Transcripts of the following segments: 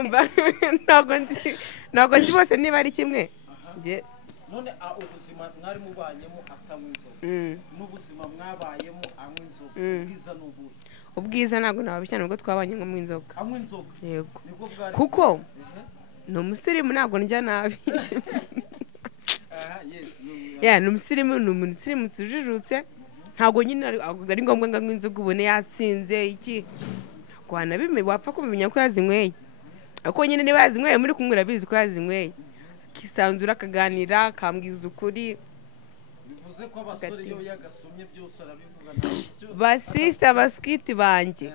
umva ntabwo nzi bose niba ari kimwe none ubuzima mwari mubanyemo atanywa inzoga n'ubuzima mwabayemo anywa inzoga ubwiza n'ubuhe ubwiza ntabwo nababishya nubwo twabanye nko mu inzoga anywa inzoga yego kuko ni umusirimu ntabwo ndya nabi ni umusirimu ni umuntu usirimutse ujijutse ntabwo nyine ari ngombwa ngo anywe inzoga ubone yasinze iki wapfa kumenya ko yazinyweye ariko nyine niba yazinyweye muri kumwe urabizi ko yazinyweye akisanzura akaganira akambwiza ukuri bivuze ko abasore iyo yagasomye byose arabivuga basista baswiti banjye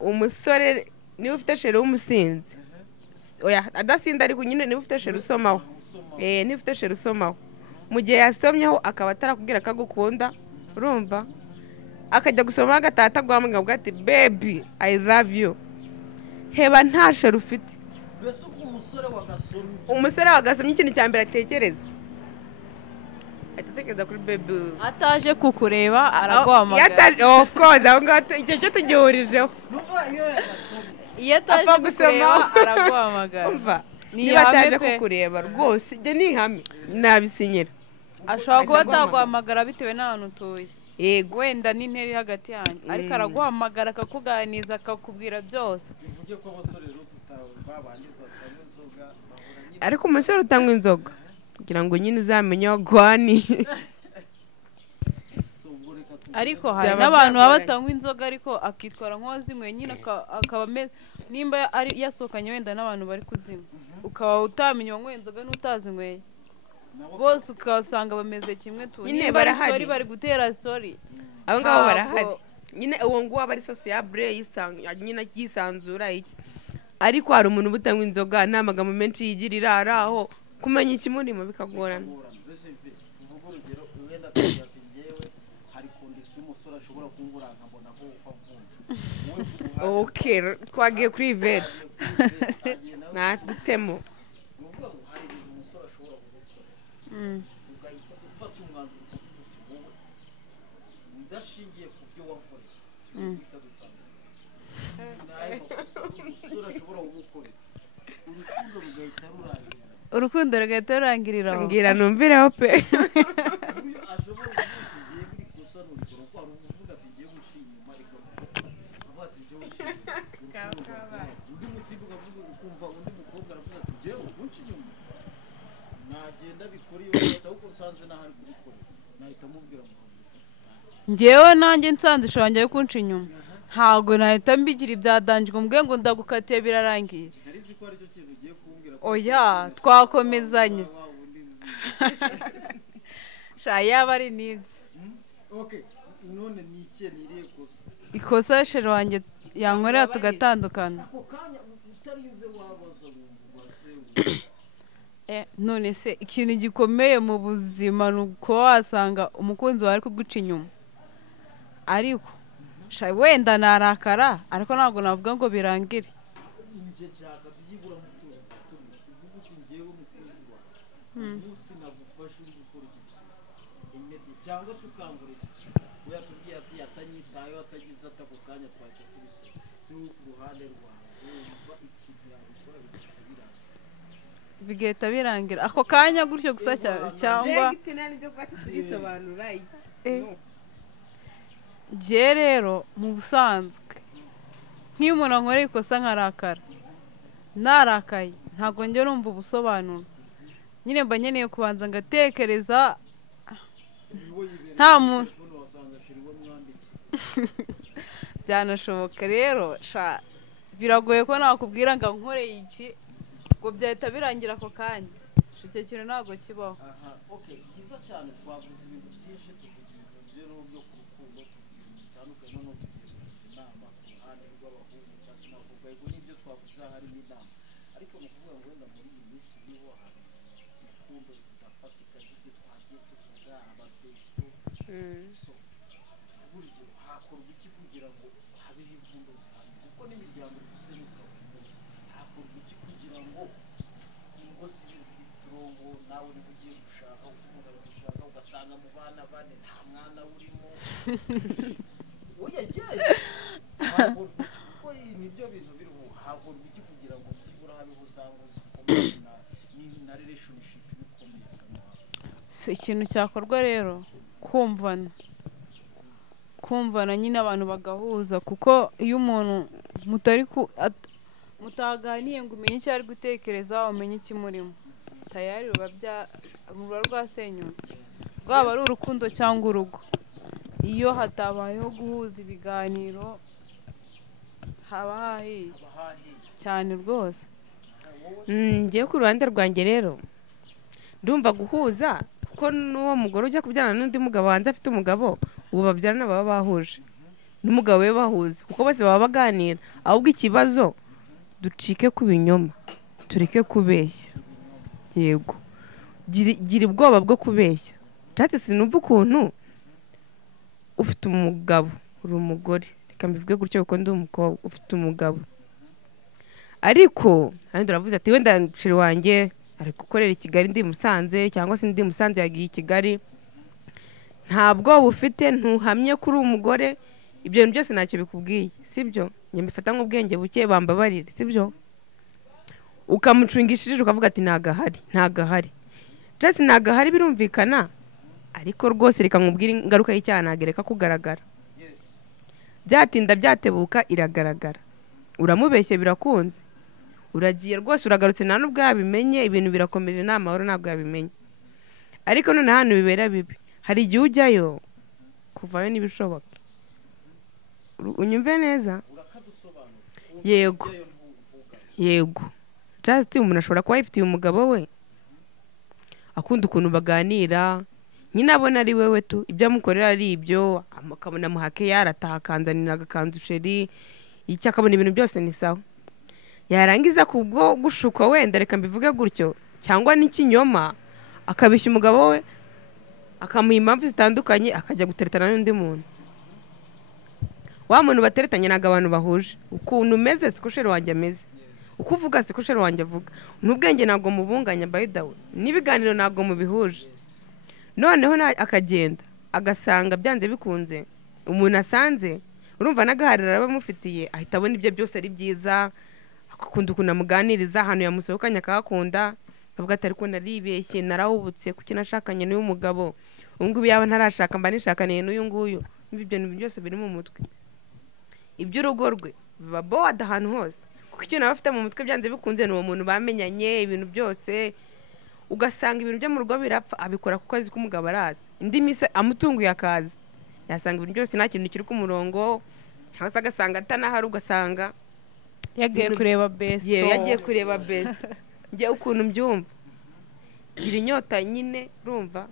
umusore niba ufite shere w'umusinzi oya adasinda ariko nyine niba ufite shere usomaho niba ufite shere usomaho mu gihe yasomyeho akaba atarakubwira ko agukunda urumva akajya gusoma agatata guhamagara avuga ati baby I love you heba nta shere ufite mbese umusore wagasomye ikintu cya mbere atekereza atekereza kuri baby ataje kukureba araguhamagara of course aho ngaho icyo cyo tugihurijeho iyo ataje kukureba araguhamagara niba ataje kukureba rwose ibyo ni ihame nabisinyira ashobora kuba ataguhamagara bitewe n'ahantu utuye yego wenda n'intera hagati yanyu ariko araguhamagara akakuganiza akakubwira byose bivuge ko abasore rero babanye batanywa inzoga ariko umusore utanywa inzoga kugira ngo nyine uzamenye aho gwani ariko hari n'abantu baba batanywa inzoga ariko akitwara nk'uwazinyweye nyine akaba nimba ari yasohokanye wenda n'abantu bari kuzinywa ukaba utamenya uwanyweye inzoga n'utazinyweye bose ukasanga bameze kimwe tu nyine barahari bari gutera story abo ngabo barahari nyine uwo nguwo aba ari sociable nyine yisanzura iki ariko hari umuntu ubutanywa inzoga nta magambo menshi yigirira ari aho kumenya ikimurimo bikagorana okay twagiye kuri Yvette natutemo ugahita ufata umwanzuro ukavuga uti wowe udashingiye ku byo wakoreye umusore ashobora kugukorera urukundo rugahita rurangirira aho mbwira numvireho pe ashobora kuvuga ugiye muri kosa n'urugero ko hari uvuga ati ngiye guca inyuma ariko avuga ati ngiye guca inyuma undi mutima ukavuga ukumva undi mukobwa aravuga ati ngiye guca inyuma nagenda bikora iyo leta kuko nsanzwe n'ahari kubikora nahita mubwira ngo njyewe nanjye nsanze ishobora njyewe kunca inyuma ntabwo nahita mbigira ibyadanjwe mbwe ngo ndagukatiye birarangiye narizi ko aricyo kintu ugiye kumbwira oya twakomezanye sha yaba ari n'ibyo okay none ni ikihe niriye kosa ikosa shere wanjye yankorera tugatandukana ako kanya utarize wabaza wumva none se ikintu gikomeye mu buzima ni uko wasanga umukunzi wawe ari kuguca inyuma ariko wenda narakara ariko ntabwo navuga ngo birangire njye nshaka byibura mutuzo uvuga uti ngewe umukunzi wawe umunsi nagufashe uri gukora iki kintu cyangwa se ukangura iki kintu we yatubwiye ati atanyitayeho atagize ati ako kanya twahita tubisoma si wowe ku ruhande rwawe wumva ikintu yabikora bigahita birangira ako kanya gutyo gusa cyangwa je rero mu busanzwe nk'iyo umuntu ankoreye ikosa nkarakara narakaye ntabwo njye numva ubusobanuro nyine mba nkeneye kubanza ngatekereza nta muntu byanashoboka rero biragoye ko nakubwira ngo nkoreye iki ngo byahita birangira ako kanya icyo kintu ntabwo kibaho cyiza cyane twavuze ibintu byinshi tuvuga ibintu rero byo ku rukundo tuvuga ibintu bitandukanye no tugira inama ku ruhande rw'abahungu cyangwa se n'abakobwa yego n'ibyo twavuze harimo inama ariko ni ukuvuga ngo wenda muri iyi minsi niho hari urukundo zidafatika z'ibyo twagiye tuvuga ababyeyi so buryo hakorwa iki kugira ngo habeho imvundo zihamye kuko n'imiryango gusenyuka buri munsi hakorwa iki kugira ngo ingo zibe ziri sitorongo nawe niba ugiye gushaka ukunda gushaka ugasanga mu bana bane nta mwana urimo uyageze hakorwa iki kuko nibyo bintu biri ubu hakorwa hakorwa iki kugira ngo byibura habeho za ngo zikomeye na relationship bikomeye? ikintu cyakorwa rero kumvana nyine abantu bagahuza, kuko iyo umuntu mutaganiye ngo umenye icyo ari gutekereza, umenye ikimurimo, tayari ruba rwasenyutse, rwaba ari urukundo cyangwa urugo. Iyo hatabayeho guhuza ibiganiro haba hahiye cyane rwose. Ngiye ku ruhande rwanjye rero ndumva guhuza ko n'uwo mugore ujya kubyarana n'undi mugabo hanze afite umugabo, ubu babyarana baba bahuje n'umugabo we bahuza, kuko bose baba baganira. Ahubwo ikibazo ducike ku binyoma, tureke kubeshya. Yego, gira ubwoba bwo kubeshya. Nshatse sinumva ukuntu ufite umugabo, uri umugore, reka mbivuge gutyo kuko ndi umukobwa, ufite umugabo ariko handi uravuze ati wenda nshiri wanjye ari gukorera i Kigali ndi Musanze, cyangwa se ndi Musanze yagiye i Kigali, ntabwo ufite, ntuhamye kuri umugore. Ibyo bintu byose ntacyo bikubwiye, sibyo? Nyamifata nk'ubwenge buke, bambabarire, sibyo? Ukamucungishije ukavuga ati ntagahari. Just ntagahari birumvikana, ariko rwose reka nkubwire ingaruka y'icyaha nagereka kugaragara. Byatinda byatebuka iragaragara. Uramubeshye birakunze. Uragiye rwose uragarutse nta nubwo yabimenye, ibintu birakomeje nta mahoro ntabwo yabimenye. Ariko none hano bibera bibi. Hari igihe ujyayo kuvayo n'ibishoboka. Unyumve neza? Yego. Just umuntu ashobora kuba yifitiye umugabo we, akunda ukuntu baganira, nyine abona ari wewe tu, ibyo amukorera ari ibyo, akabona muhake yarataha akanzanira agakanzu sheri, icyo akabona ibintu byose ni sawa. Yarangiza kubwo gushukwa wenda, reka mbivuge gutyo, cyangwa n'ikinyoma, akabishya umugabo we, akamuha impamvu zitandukanye, akajya guteretana n'undi muntu. Wa muntu bateretanye ntabwo abantu bahuje. Ukuntu umeze siko sheri wanjye ameze, uko uvuga siko sheri wanjye avuga, n'ubwenge ntabwo mubunganya, by the way, n'ibiganiro ntabwo mubihuje. Noneho akagenda agasanga byanze bikunze umuntu asanze, urumva n'agaharira abamufitiye, ahita abona ibyo byose ari byiza, akakunda ukuntu amuganiriza, ahantu yamusohokanye akahakunda, avuga ati ariko naribeshye, narawubutse kuki nashakanye n'uyu mugabo, ubungubu yaba ntarashaka mba nishakaniye n'uyu nguyu. Ibyo bintu byose biri mu mutwe. Iby'urugo rwe biba boda ahantu hose, kuko icyo nawe afite mu mutwe byanze bikunze ni uwo muntu bamenyanye, ibintu byose ugasanga ibintu byo mu rugo birapfa, abikora kuko azi ko umugabo arazi. Indi mise amutunguye akazi, yasanga ibintu byose nta kintu kiri ku murongo, cyangwa se agasanga atanahari, ugasanga yagiye kureba best. Yagiye kureba best. Njye ukuntu mbyumva, gira inyota nyine, urumva,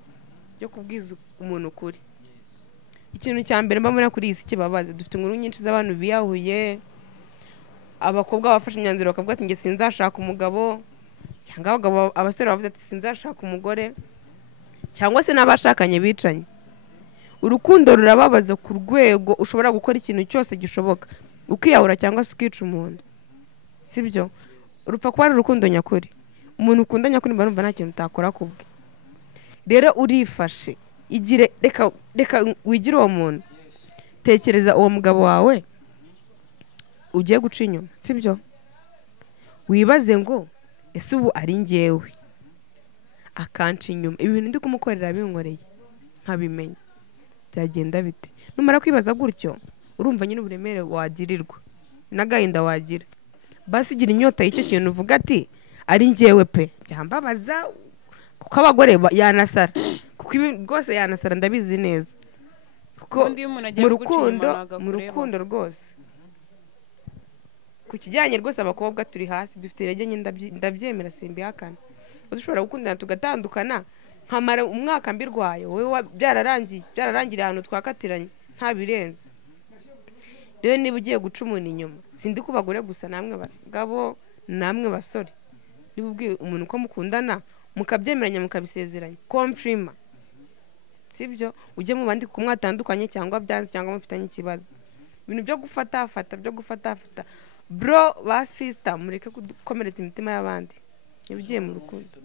yo kubwiza umuntu ukuri. Ikintu cya mbere mbona kuri iyi si kibabaza, dufite inkuru nyinshi z'abantu biyahuye, abakobwa bafashe imyanzuro bakavuga ati nge sinzashaka umugabo, cyangwa abasore bavuze ati sinzashaka umugore, cyangwa se n'abashakanye bicanye. Urukundo rurababaza ku rwego ushobora gukora ikintu cyose gishoboka, ukiyahura cyangwa se ukica umuntu, sibyo? Urupfa kuba ari urukundo nyakuri. Umuntu ukunda nyakuri mba numva nta kintu utakora kubwe. Rero urifashe, igire, reka wigire uwo muntu, tekereza uwo mugabo wawe ugiye guca inyuma, sibyo? Wibaze ngo ese ubu ari njyewe akanca inyuma, ibintu ndi kumukorera binkoreye nkabimenya, byagenda bite? Numara kwibaza gutyo, urumva nyine uburemere wagirirwa n'agahinda wagira. Basi gira inyota y'icyo kintu, uvuga ati ari njyewe pe, byambabaza kuko abagore yanasara, kuko ibi rwose yanasara ndabizi neza, kuko mu rukundo rwose, ku kijyanye rwose abakobwa turi hasi, dufite irege nke, ndabyemera simbihakana. Dushobora gukundana tugatandukana, nkamara umwaka mbirwaye, wowe byararangiriye ahantu twakatiranye nta birenze. Rero niba ugiye guca umuntu inyuma, sindi ku bagore gusa, namwe bagabo, namwe basore, niba ubwiye umuntu ko mukundana mukabyemeranya mukabisezeranya, komfirima, sibyo? Ujye mu bandi kuko mwatandukanye cyangwa byanze cyangwa mufitanye ikibazo. Ibintu byo gufatafata bro ba sister, mureke gukomeretsa imitima y'abandi. Niba ugiye mu rukundo